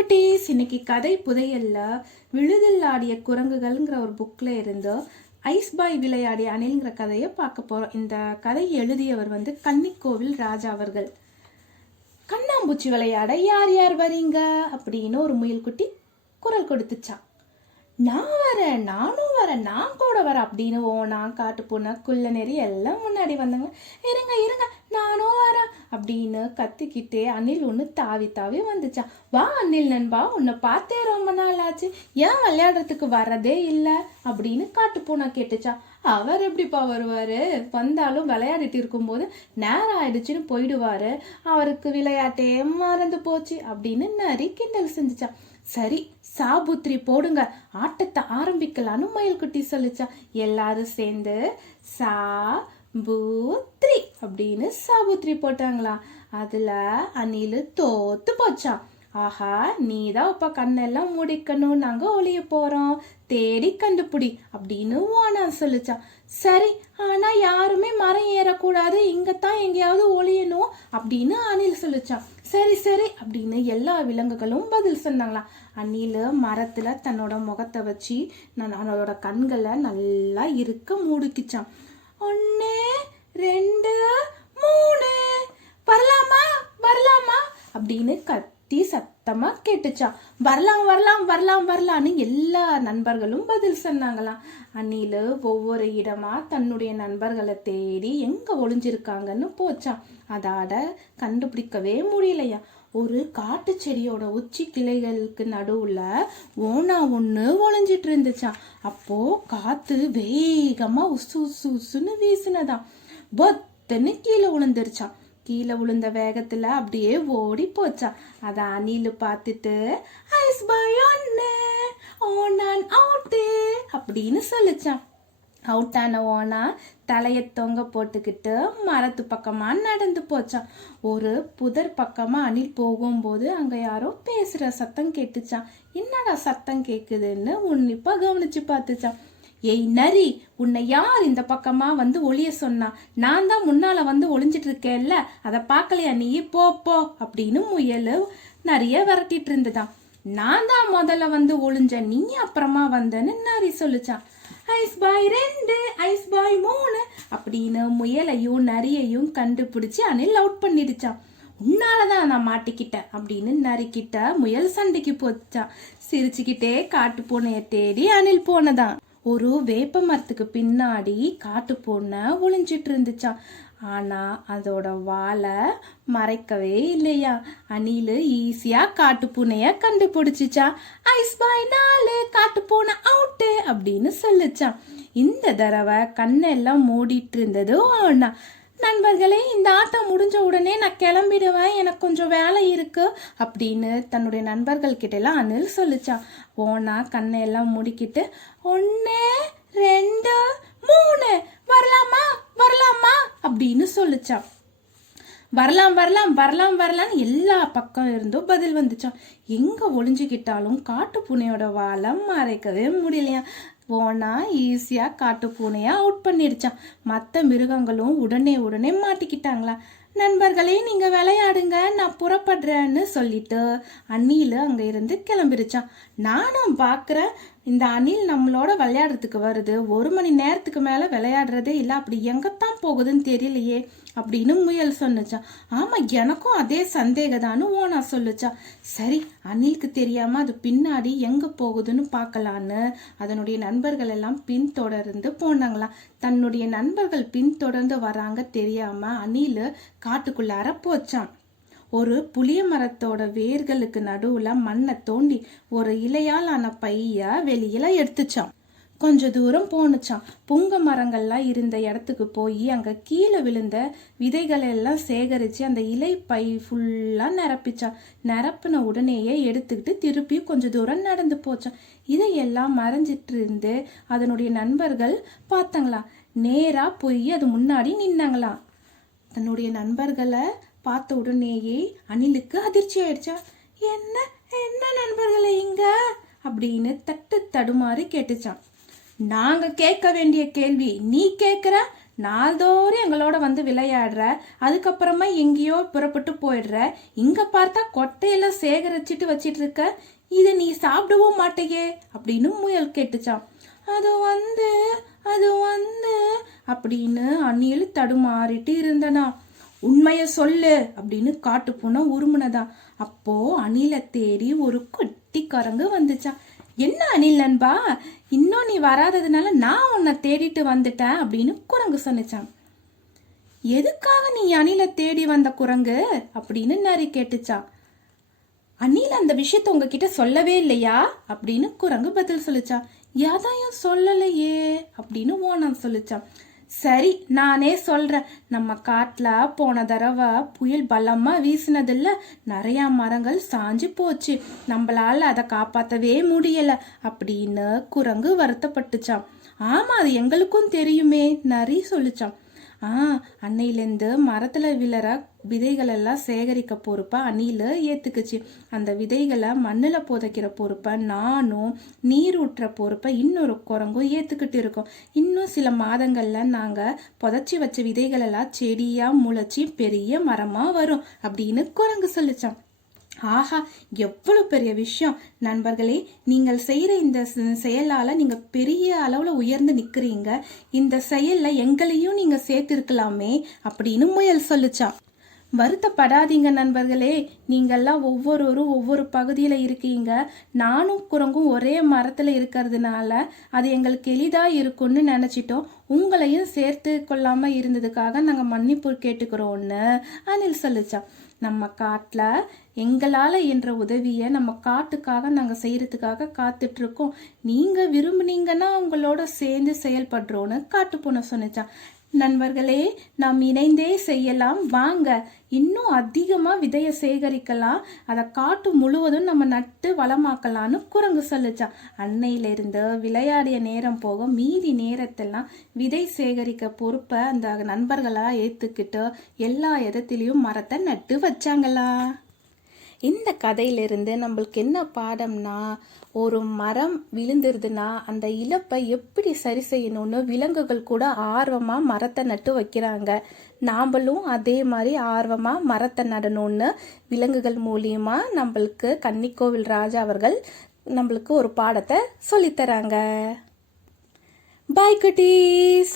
குட்டீஸ் இன்னைக்கு கதை புதையல்ல. விழுதில் ஆடிய குரங்குகள்ங்கிற ஒரு புக்கில் இருந்து ஐஸ் பாய் விளையாடிய அணில்ங்கிற கதையை பார்க்க போகிறோம் இந்த கதை எழுதியவர் வந்து கன்னிக்கோவில் ராஜா அவர்கள். கண்ணாம்பூச்சி விளையாட யார் யார் வரீங்க? அப்படின்னு ஒரு முயல்குட்டி குரல் கொடுத்துச்சான் நான் வரேன் நானும் வரேன் நான் கூட வரேன் அப்படின்னு ஓனா காட்டு பூனை குள்ள நெறி எல்லாம் முன்னாடி வந்தாங்க இருங்க இருங்க நானும் வரேன் அப்படின்னு கத்திக்கிட்டே அணில் ஒன்று தாவி தாவி வந்துச்சான். வா அணில் நண்பா உன்னை பார்த்தே ரொம்ப நாள் ஆச்சு ஏன் விளையாடுறதுக்கு வரதே இல்லை? அப்படின்னு காட்டு கேட்டுச்சான். அவர் எப்படிப்பா வருவார்? வந்தாலும் விளையாடிட்டு இருக்கும்போது நேரம் ஆயிடுச்சுன்னு போயிடுவார். அவருக்கு விளையாட்டே மறந்து போச்சு அப்படின்னு நரி கிண்டல் செஞ்சுச்சான். சரி சாபுத்திரி போடுங்க. ஆட்டத்தை ஆரம்பிக்கலான்னு மயில்குட்டி சொல்லிச்சான். எல்லாரும் சேர்ந்து சா பூத்ரி அப்படின்னு சாபுத்ரி போட்டாங்களா. அதுல அணில் தோத்து போச்சான் ஆஹா நீ தான் இப்ப கண்ணெல்லாம் முடிக்கணும். நாங்க ஒளிய போறோம். தேடி கண்டுபிடி அப்படின்னு ஓனா சொல்லிச்சான் சரி ஆனா யாருமே மரம் ஏறக்கூடாது. இங்கத்தான் எங்கேயாவது ஒளியணும் அப்படின்னு அணில் சொல்லிச்சான் சரி சரி அப்படின்னு எல்லா விலங்குகளும் பதில் சொன்னாங்களாம் அணில் மரத்துல தன்னோட முகத்தை வச்சு நான் அதோட கண்களை நல்லா இருக்க மூடிக்கிச்சான் ஒன்று ரெண்டு மூணு. வரலாமா? வரலாமா? அப்படின்னு கத்தி சத்தமாக கேட்டுச்சான் வரலாம் வரலாம் வரலாம் வரலான்னு எல்லா நண்பர்களும் பதில் சொன்னாங்களாம். அணில் ஒவ்வொரு இடமா தன்னுடைய நண்பர்களை தேடி எங்கே ஒளிஞ்சிருக்காங்கன்னு போச்சான் அதாட கண்டுபிடிக்கவே முடியலையா ஒரு காட்டு செடியோட உச்சி கிளைகளுக்கு நடுவுல ஓனா ஒண்ணு ஒளிஞ்சிட்டு இருந்துச்சான் அப்போ காத்து வேகமா உசு உசு உசுன்னு வீசினதாம். பத்துன்னு கீழே விழுந்துருச்சான் கீழே விழுந்த வேகத்துல அப்படியே ஓடி போச்சான் அத அணில் பார்த்துட்டு ஐஸ் பாய் ஒன்னு ஓனான் அவுட்டு அப்படின்னு சொல்லிச்சான் அவுட்டான ஓனா தலையை தொங்க போட்டுக்கிட்டு மரத்து பக்கமாக நடந்து போச்சான். ஒரு புதர் பக்கமாக அணில் போகும்போது அங்கே யாரோ பேசுகிற சத்தம் கேட்டுச்சான். என்னடா சத்தம் கேட்குதுன்னு உன்னிப்பாக கவனிச்சு பார்த்துச்சான். ஏய் நரி உன்னை யார் இந்த பக்கமா வந்து ஒளிய சொன்னா? நான் தான் முன்னால வந்து ஒளிஞ்சிட்டு இருக்கேன்ல. அதை பார்க்கலையா நீ? போ போ அப்படின்னு முயல் நிறைய விரட்டிட்டு இருந்துதான். நான் தான் முதல்ல வந்து ஒளிஞ்ச நீ அப்புறமா வந்தேன்னு நரி சொல்லுச்சான். ஐஸ் பாய் ரெண்டு ஐஸ் பாய் மூணு அப்படின்னு முயலையும் நரியையும் கண்டுபிடிச்சு அணில் அவுட் பண்ணிடுச்சான் உன்னாலதான் நான் மாட்டிக்கிட்டேன் அப்படின்னு நரிக்கிட்ட முயல் சண்டைக்கு போச்சான் சிரிச்சுக்கிட்டே காட்டு பூனைய தேடி அணில் போனதான். ஒரு வேப்ப மரத்துக்கு பின்னாடி காட்டு பொண்ணை ஒளிஞ்சிட்டு இருந்துச்சான் ஆனால் அதோட வாலை மறைக்கவே இல்லையா? அணில் ஈஸியாக காட்டுப்பூனையை கண்டுபிடிச்சிச்சா ஐஸ் பாய் நாலு காட்டுப்பூனை அவுட்டு அப்படின்னு சொல்லிச்சான் இந்த தடவை கண்ணெல்லாம் மூடிட்டு இருந்தது ஆனால் நண்பர்களே இந்த ஆட்டம் முடிஞ்ச உடனே நான் கிளம்பிடுவேன். எனக்கு கொஞ்சம் வேலை இருக்கு அப்படின்னு தன்னுடைய நண்பர்கள் கிட்ட எல்லாம் அனில் சொல்லிச்சான். போனா கண்ணை எல்லாம் முடிக்கிட்டு ஒன்று ரெண்டு மூணு வரலாமா வரலாமா? அப்படின்னு சொல்லிச்சான். வரலாம் வரலாம் வரலாம் வரலாம்னு எல்லா பக்கம் இருந்தும் பதில் வந்துச்சான் எங்க ஒளிஞ்சுக்கிட்டாலும் காட்டு பூனையோட வாழை மறைக்கவே முடியலையா போனா ஈஸியா காட்டு பூனைய அவுட் பண்ணிடுச்சான் மற்ற மிருகங்களும் உடனே உடனே மாட்டிக்கிட்டாங்களா நண்பர்களே நீங்க விளையாடுங்க நான் புறப்படுறேன்னு சொல்லிட்டு அண்ணியில் அங்க இருந்து கிளம்பிருச்சான் நானும் பார்க்குறேன் இந்த அணில் நம்மளோட விளையாடுறதுக்கு வருது. ஒரு மணி நேரத்துக்கு மேலே விளையாடுறதே இல்லை. அப்படி எங்கத்தான் போகுதுன்னு தெரியலையே அப்படின்னு முயல் சொன்னுச்சான் ஆமாம் எனக்கும் அதே சந்தேகதான்னு ஓனா சொல்லுச்சா. சரி அணிலுக்கு தெரியாமல் அது பின்னாடி எங்கே போகுதுன்னு பார்க்கலான்னு அதனுடைய நண்பர்கள் எல்லாம் பின்தொடர்ந்து போனாங்களாம் தன்னுடைய நண்பர்கள் பின்தொடர்ந்து வராங்க தெரியாமல் அணில் காட்டுக்குள்ளார போச்சான். ஒரு புளிய மரத்தோட வேர்களுக்கு நடுவுல மண்ணை தோண்டி ஒரு இலையால் ஆன பைய வெளியில எடுத்துச்சான் கொஞ்ச தூரம் போனுச்சான் புங்க மரங்கள்லாம் இருந்த இடத்துக்கு போய் அங்க கீழே விழுந்த விதைகளை எல்லாம் சேகரிச்சு அந்த இலை பை ஃபுல்லா நிரப்பிச்சான் நிரப்பின உடனேயே எடுத்துக்கிட்டு திருப்பி கொஞ்ச தூரம் நடந்து போச்சான் இதையெல்லாம் மறைஞ்சிட்டு இருந்து அதனுடைய நண்பர்கள் பார்த்தாங்களாம். நேரா போய் அது முன்னாடி நின்னாங்களாம். தன்னுடைய நண்பர்களை பார்த்த உடனேயே அணிலுக்கு அதிர்ச்சி ஆயிடுச்சா. என்ன என்ன நண்பர்களே இங்க? அப்படின்னு தட்டு தடுமாறி கேட்டுச்சான். நாங்க கேட்க வேண்டிய கேள்வி நீ கேட்குற? நாள்தோறும் எங்களோட வந்து விளையாடுற அதுக்கப்புறமா எங்கேயோ புறப்பட்டு போயிடுற இங்க பார்த்தா கொட்டையெல்லாம் சேகரிச்சிட்டு வச்சிட்டு இருக்க இதை நீ சாப்பிடவும் மாட்டேயே? அப்படின்னு முயல் கேட்டுச்சான். அது வந்து அது வந்து அப்படின்னு அணில் தடுமாறிட்டு இருந்தனா. உண்மைய சொல்லு அப்படின்னு காட்டு பூனை உருமுனதா. அப்போ அணிலை தேடி ஒரு குட்டி குரங்கு வந்துச்சா. என்ன அணில் நண்பா? இன்னும் நீ வராததுனால நான் உன்னை தேடிட்டு வந்துட்டேன் அப்படின்னு குரங்கு சொன்னிச்சான். எதுக்காக நீ அணிலை தேடி வந்த குரங்கு? அப்படின்னு நரி கேட்டுச்சான். அணில் அந்த விஷயத்த உங்ககிட்ட சொல்லவே இல்லையா? அப்படின்னு குரங்கு பதில் சொல்லிச்சான். எதையும் சொல்லலையே அப்படின்னு ஓனான் சொல்லிச்சான். சரி நானே சொல்றேன். நம்ம காட்டில் போன தடவை புயல் பலமா வீசினதில்ல நிறைய மரங்கள் சாஞ்சு போச்சு. நம்மளால அதை காப்பாற்றவே முடியல அப்படின்னு குரங்கு வருத்தப்பட்டுச்சான் ஆமா அது எங்களுக்கும் தெரியுமே நரி சொல்லிச்சான் ஆ அன்னையிலேருந்து மரத்தில் விழற விதைகளெல்லாம் சேகரிக்க பொறுப்பை அணில ஏற்றுக்குச்சு அந்த விதைகளை மண்ணில் புதைக்கிற பொறுப்பை நானும் நீர் ஊற்றுற பொறுப்பை இன்னொரு குரங்கும் ஏற்றுக்கிட்டு இருக்கோம். இன்னும் சில மாதங்கள்ல நாங்கள் புதைச்சி வச்ச விதைகளெல்லாம் செடியாக முளைச்சி பெரிய மரமாக வரும் அப்படின்னு குரங்கு சொல்லிச்சான். ஆஹா எவ்வளவு பெரிய விஷயம். நண்பர்களே நீங்கள் செய்யற இந்த செயலால் செயலால நீங்க பெரிய அளவுல உயர்ந்து நிக்கிறீங்க. இந்த செயல்ல எங்களையும் நீங்க சேர்த்திருக்கலாமே அப்படின்னு முயல் சொல்லுச்சான் வருத்தப்படாதீங்க நண்பர்களே. நீங்கள்லாம் ஒவ்வொருவரும் ஒவ்வொரு பகுதியில் இருக்கீங்க. நானும் குரங்கும் ஒரே மரத்தில் இருக்கிறதுனால அது எங்களுக்கு எளிதாக இருக்கும்னு நினச்சிட்டோம். உங்களையும் சேர்த்து கொள்ளாமல் இருந்ததுக்காக நாங்கள் மன்னிப்பு கேட்டுக்கிறோன்னு அனில் சொல்லிச்சான் நம்ம காட்டில் எங்களால் என்ற உதவியை நம்ம காட்டுக்காக நாங்கள் செய்கிறதுக்காக காத்துட்ருக்கோம். நீங்கள் விரும்புனீங்கன்னா உங்களோட சேர்ந்து செயல்படுறோன்னு காட்டு சொன்னிச்சான் நண்பர்களே நாம் இணைந்தே செய்யலாம். வாங்க இன்னும் அதிகமாக விதையை சேகரிக்கலாம். அதை காட்டு முழுவதும் நம்ம நட்டு வளமாக்கலான்னு குரங்கு சொல்லிச்சான் அன்னையிலிருந்து விளையாடிய நேரம் போக மீதி நேரத்தெல்லாம் விதை சேகரிக்க பொறுப்பை அந்த நண்பர்களாக ஏற்றுக்கிட்டு எல்லா இடத்துலையும் மரத்தை நட்டு வச்சாங்களா? இந்த கதையிலிருந்து நம்மளுக்கு என்ன பாடம்னா ஒரு மரம் விழுந்துருதுன்னா அந்த இழப்பை எப்படி சரி செய்யணும்னு விலங்குகள் கூட ஆர்வமாக மரத்தை நட்டு வைக்கிறாங்க. நாம்பளும் அதே மாதிரி ஆர்வமாக மரத்தை நடணும்னு விலங்குகள் மூலியமாக நம்மளுக்கு கன்னிக்கோவில் ராஜா அவர்கள் நம்மளுக்கு ஒரு பாடத்தை சொல்லித்தராங்க. பாய் குட்டீஸ்